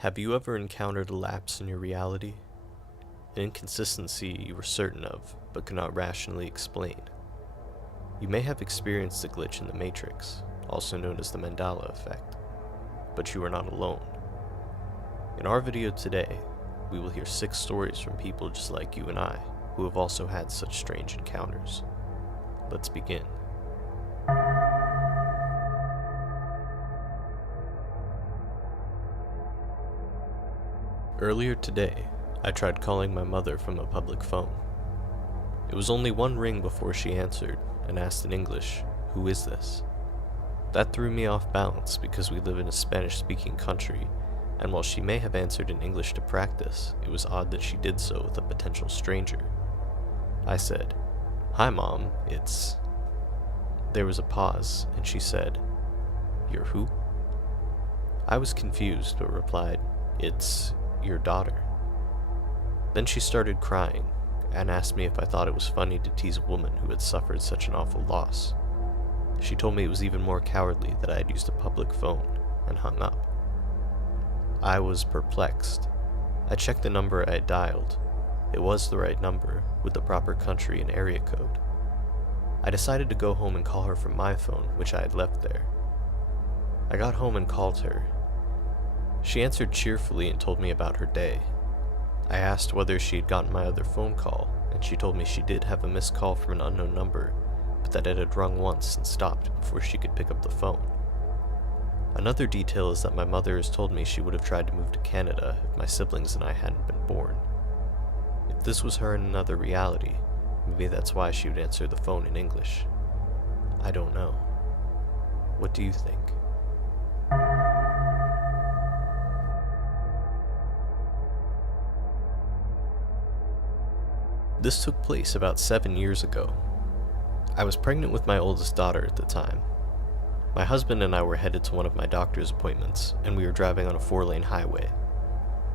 Have you ever encountered a lapse in your reality? An inconsistency you were certain of, but could not rationally explain. You may have experienced a glitch in the Matrix, also known as the Mandela effect, but you are not alone. In our video today, we will hear 6 stories from people just like you and I, who have also had such strange encounters. Let's begin. Earlier today, I tried calling my mother from a public phone. It was only one ring before she answered and asked in English, "Who is this?" That threw me off balance because we live in a Spanish-speaking country, and while she may have answered in English to practice, it was odd that she did so with a potential stranger. I said, "Hi Mom, it's..." There was a pause, and she said, "You're who?" I was confused, but replied, "It's your daughter." Then she started crying, and asked me if I thought it was funny to tease a woman who had suffered such an awful loss. She told me it was even more cowardly that I had used a public phone, and hung up. I was perplexed. I checked the number I had dialed. It was the right number, with the proper country and area code. I decided to go home and call her from my phone, which I had left there. I got home and called her. She answered cheerfully and told me about her day. I asked whether she had gotten my other phone call, and she told me she did have a missed call from an unknown number, but that it had rung once and stopped before she could pick up the phone. Another detail is that my mother has told me she would have tried to move to Canada if my siblings and I hadn't been born. If this was her in another reality, maybe that's why she would answer the phone in English. I don't know. What do you think? This took place about 7 years ago. I was pregnant with my oldest daughter at the time. My husband and I were headed to one of my doctor's appointments, and we were driving on a 4-lane highway.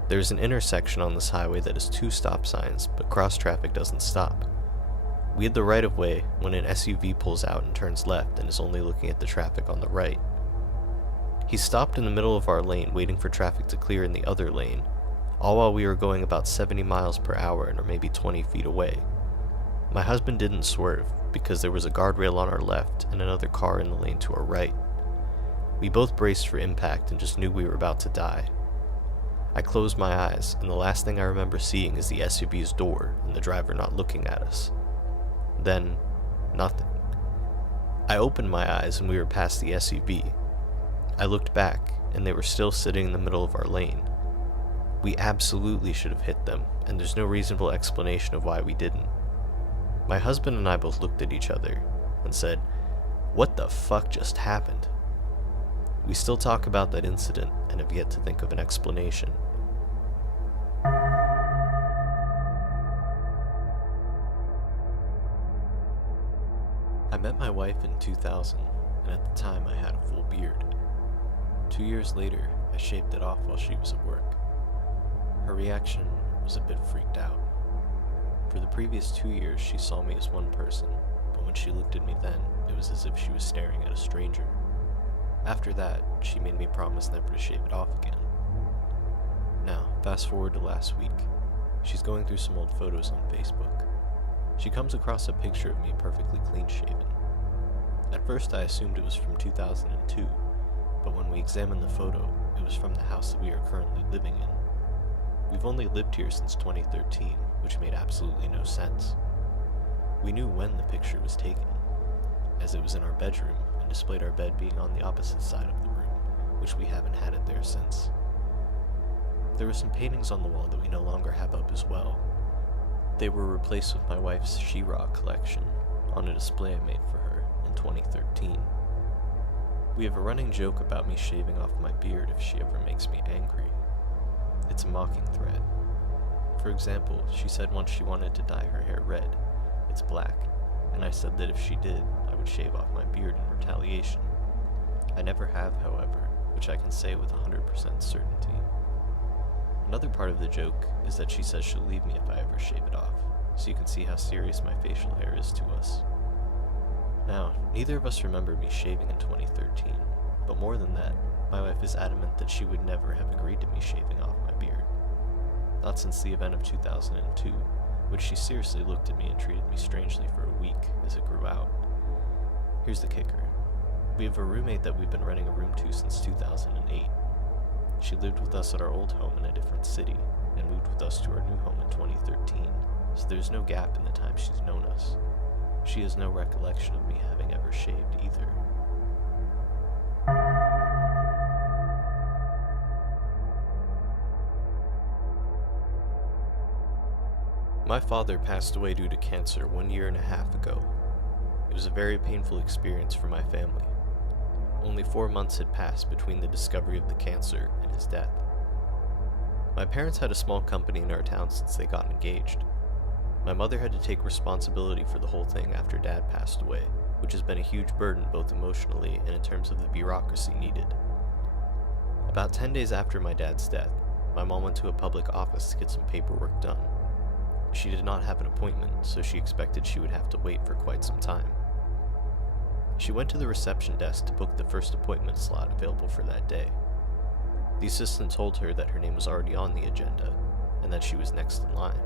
There's an intersection on this highway that has 2 stop signs, but cross traffic doesn't stop. We had the right of way when an SUV pulls out and turns left and is only looking at the traffic on the right. He stopped in the middle of our lane waiting for traffic to clear in the other lane, all while we were going about 70 miles per hour and or maybe 20 feet away. My husband didn't swerve because there was a guardrail on our left and another car in the lane to our right. We both braced for impact and just knew we were about to die. I closed my eyes, and the last thing I remember seeing is the SUV's door and the driver not looking at us. Then, nothing. I opened my eyes and we were past the SUV. I looked back, and they were still sitting in the middle of our lane. We absolutely should have hit them, and there's no reasonable explanation of why we didn't. My husband and I both looked at each other and said, "What the fuck just happened?" We still talk about that incident and have yet to think of an explanation. I met my wife in 2000, and at the time I had a full beard. 2 years later, I shaved it off while she was at work. Her reaction was a bit freaked out. For the previous 2 years, she saw me as one person, but when she looked at me then, it was as if she was staring at a stranger. After that, she made me promise never to shave it off again. Now, fast forward to last week. She's going through some old photos on Facebook. She comes across a picture of me perfectly clean-shaven. At first, I assumed it was from 2002, but when we examined the photo, it was from the house that we are currently living in. We've only lived here since 2013, which made absolutely no sense. We knew when the picture was taken, as it was in our bedroom and displayed our bed being on the opposite side of the room, which we haven't had it there since. There were some paintings on the wall that we no longer have up as well. They were replaced with my wife's She-Ra collection on a display I made for her in 2013. We have a running joke about me shaving off my beard if she ever makes me angry. It's a mocking thread. For example, she said once she wanted to dye her hair red. It's black, and I said that if she did, I would shave off my beard in retaliation. I never have, however, which I can say with 100% certainty. Another part of the joke is that she says she'll leave me if I ever shave it off, so you can see how serious my facial hair is to us. Now, neither of us remember me shaving in 2013, But more than that, my wife is adamant that she would never have agreed to me shaving off my beard. Not since the event of 2002, which she seriously looked at me and treated me strangely for a week as it grew out. Here's the kicker. We have a roommate that we've been renting a room to since 2008. She lived with us at our old home in a different city, and moved with us to our new home in 2013, so there's no gap in the time she's known us. She has no recollection of me having ever shaved either. My father passed away due to cancer 1.5 years ago. It was a very painful experience for my family. Only 4 months had passed between the discovery of the cancer and his death. My parents had a small company in our town since they got engaged. My mother had to take responsibility for the whole thing after Dad passed away, which has been a huge burden both emotionally and in terms of the bureaucracy needed. About 10 days after my dad's death, my mom went to a public office to get some paperwork done. She did not have an appointment, so she expected she would have to wait for quite some time. She went to the reception desk to book the first appointment slot available for that day. The assistant told her that her name was already on the agenda, and that she was next in line.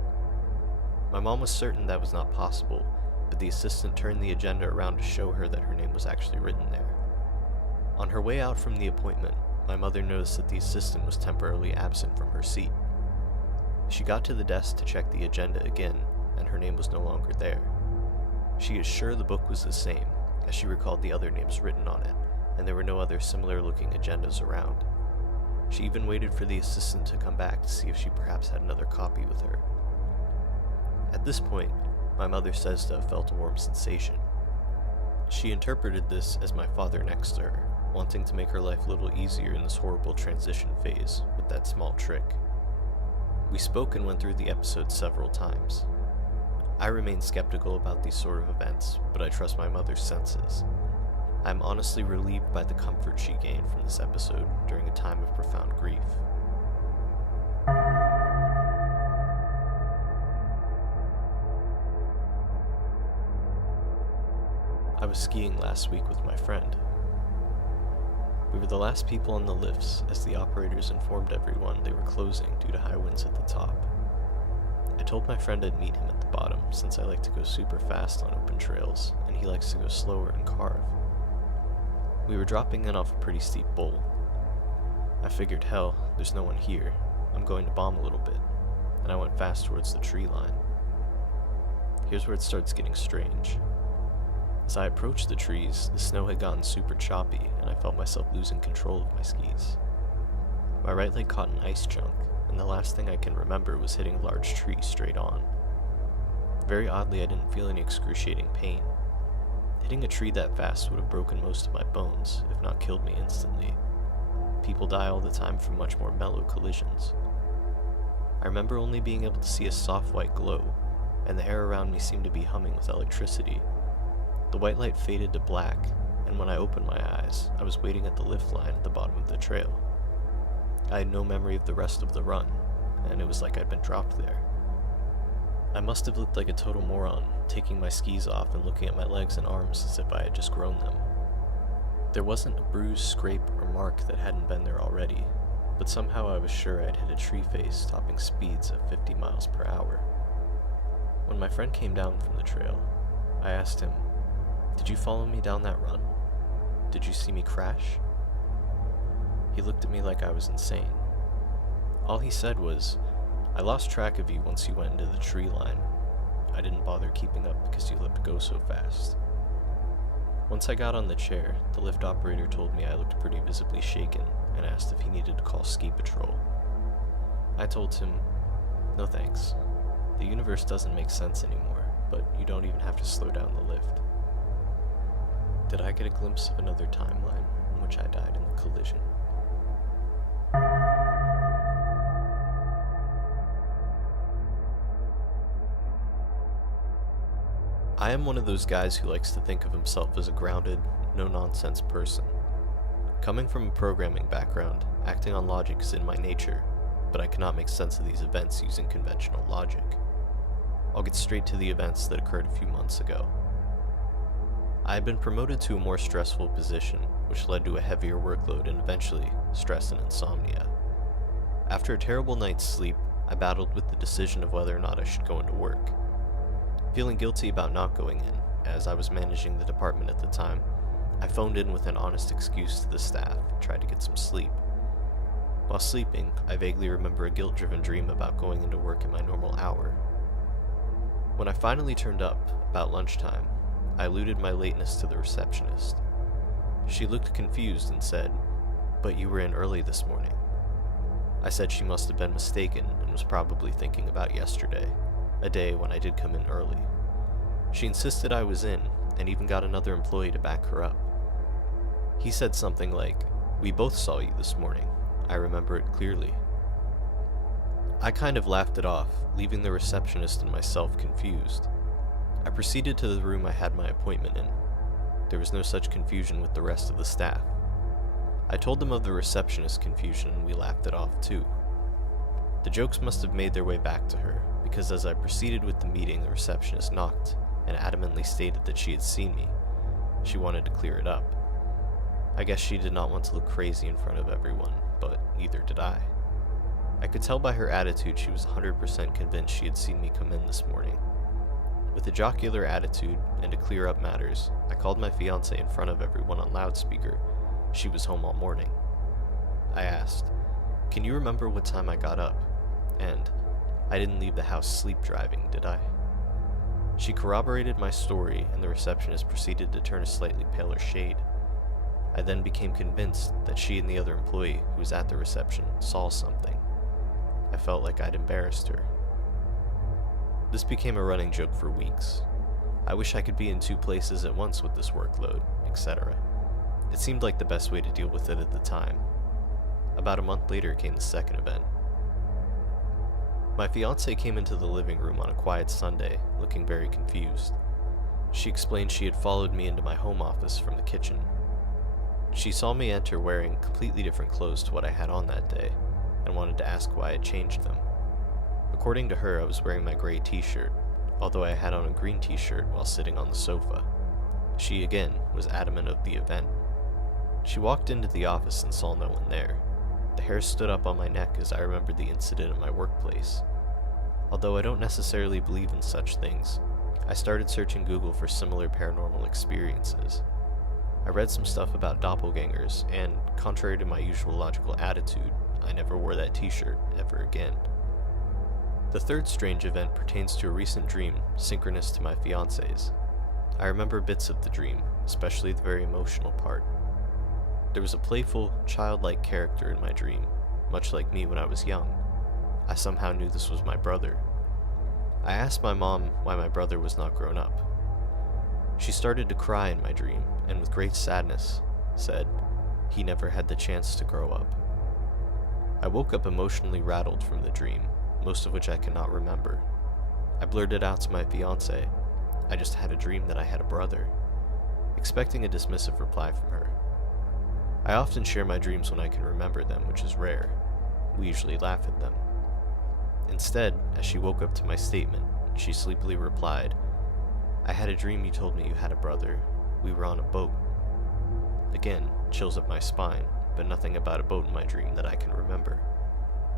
My mom was certain that was not possible, but the assistant turned the agenda around to show her that her name was actually written there. On her way out from the appointment, my mother noticed that the assistant was temporarily absent from her seat. She got to the desk to check the agenda again, and her name was no longer there. She is sure the book was the same, as she recalled the other names written on it, and there were no other similar-looking agendas around. She even waited for the assistant to come back to see if she perhaps had another copy with her. At this point, my mother says to have felt a warm sensation. She interpreted this as my father next to her, wanting to make her life a little easier in this horrible transition phase with that small trick. We spoke and went through the episode several times. I remain skeptical about these sort of events, but I trust my mother's senses. I am honestly relieved by the comfort she gained from this episode during a time of profound grief. I was skiing last week with my friend. We were the last people on the lifts as the operators informed everyone they were closing due to high winds at the top. I told my friend I'd meet him at the bottom since I like to go super fast on open trails and he likes to go slower and carve. We were dropping in off a pretty steep bowl. I figured, hell, there's no one here. I'm going to bomb a little bit, and I went fast towards the tree line. Here's where it starts getting strange. As I approached the trees, the snow had gotten super choppy, and I felt myself losing control of my skis. My right leg caught an ice chunk, and the last thing I can remember was hitting a large tree straight on. Very oddly, I didn't feel any excruciating pain. Hitting a tree that fast would have broken most of my bones, if not killed me instantly. People die all the time from much more mellow collisions. I remember only being able to see a soft white glow, and the air around me seemed to be humming with electricity. The white light faded to black, and when I opened my eyes, I was waiting at the lift line at the bottom of the trail. I had no memory of the rest of the run, and it was like I'd been dropped there. I must have looked like a total moron, taking my skis off and looking at my legs and arms as if I had just grown them. There wasn't a bruise, scrape, or mark that hadn't been there already, but somehow I was sure I'd hit a tree face topping speeds of 50 miles per hour. When my friend came down from the trail, I asked him, "Did you follow me down that run? Did you see me crash?" He looked at me like I was insane. All he said was, "I lost track of you once you went into the tree line. I didn't bother keeping up because you let go so fast." Once I got on the chair, the lift operator told me I looked pretty visibly shaken and asked if he needed to call ski patrol. I told him, "No thanks. The universe doesn't make sense anymore, but you don't even have to slow down the lift." Did I get a glimpse of another timeline in which I died in the collision? I am one of those guys who likes to think of himself as a grounded, no-nonsense person. Coming from a programming background, acting on logic is in my nature, but I cannot make sense of these events using conventional logic. I'll get straight to the events that occurred a few months ago. I had been promoted to a more stressful position, which led to a heavier workload and eventually stress and insomnia. After a terrible night's sleep, I battled with the decision of whether or not I should go into work. Feeling guilty about not going in, as I was managing the department at the time, I phoned in with an honest excuse to the staff, tried to get some sleep. While sleeping, I vaguely remember a guilt-driven dream about going into work in my normal hour. When I finally turned up, about lunchtime, I alluded my lateness to the receptionist. She looked confused and said, "But you were in early this morning." I said she must have been mistaken and was probably thinking about yesterday, a day when I did come in early. She insisted I was in, and even got another employee to back her up. He said something like, "We both saw you this morning. I remember it clearly." I kind of laughed it off, leaving the receptionist and myself confused. I proceeded to the room I had my appointment in. There was no such confusion with the rest of the staff. I told them of the receptionist's confusion and we laughed it off too. The jokes must have made their way back to her, because as I proceeded with the meeting, the receptionist knocked and adamantly stated that she had seen me. She wanted to clear it up. I guess she did not want to look crazy in front of everyone, but neither did I. I could tell by her attitude she was 100% convinced she had seen me come in this morning. With a jocular attitude, and to clear up matters, I called my fiancée in front of everyone on loudspeaker. She was home all morning. I asked, "Can you remember what time I got up? And I didn't leave the house sleep driving, did I?" She corroborated my story, and the receptionist proceeded to turn a slightly paler shade. I then became convinced that she and the other employee who was at the reception saw something. I felt like I'd embarrassed her. This became a running joke for weeks. I wish I could be in 2 places at once with this workload, etc. It seemed like the best way to deal with it at the time. About a month later came the second event. My fiancée came into the living room on a quiet Sunday, looking very confused. She explained she had followed me into my home office from the kitchen. She saw me enter wearing completely different clothes to what I had on that day, and wanted to ask why I had changed them. According to her, I was wearing my gray t-shirt, although I had on a green t-shirt while sitting on the sofa. She, again, was adamant of the event. She walked into the office and saw no one there. The hair stood up on my neck as I remembered the incident at my workplace. Although I don't necessarily believe in such things, I started searching Google for similar paranormal experiences. I read some stuff about doppelgangers, and, contrary to my usual logical attitude, I never wore that t-shirt ever again. The third strange event pertains to a recent dream, synchronous to my fiancé's. I remember bits of the dream, especially the very emotional part. There was a playful, childlike character in my dream, much like me when I was young. I somehow knew this was my brother. I asked my mom why my brother was not grown up. She started to cry in my dream, and with great sadness, said, "He never had the chance to grow up." I woke up emotionally rattled from the dream, most of which I cannot remember. I blurted out to my fiancée, "I just had a dream that I had a brother," expecting a dismissive reply from her. I often share my dreams when I can remember them, which is rare. We usually laugh at them. Instead, as she woke up to my statement, she sleepily replied, "I had a dream you told me you had a brother. We were on a boat." Again, chills up my spine, but nothing about a boat in my dream that I can remember.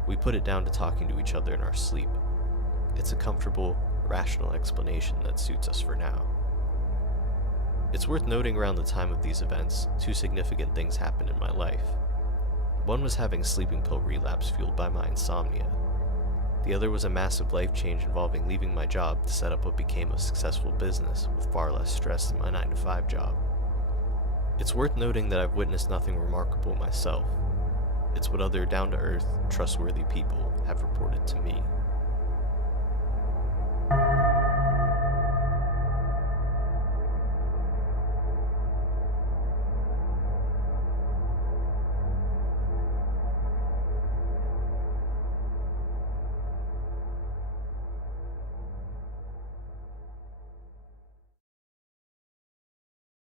We put it down to talking to each other in our sleep. It's a comfortable, rational explanation that suits us for now. It's worth noting around the time of these events, 2 significant things happened in my life. One was having a sleeping pill relapse fueled by my insomnia. The other was a massive life change involving leaving my job to set up what became a successful business with far less stress than my 9-to-5 job. It's worth noting that I've witnessed nothing remarkable myself. It's what other down-to-earth, trustworthy people have reported to me.